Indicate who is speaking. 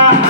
Speaker 1: Yeah.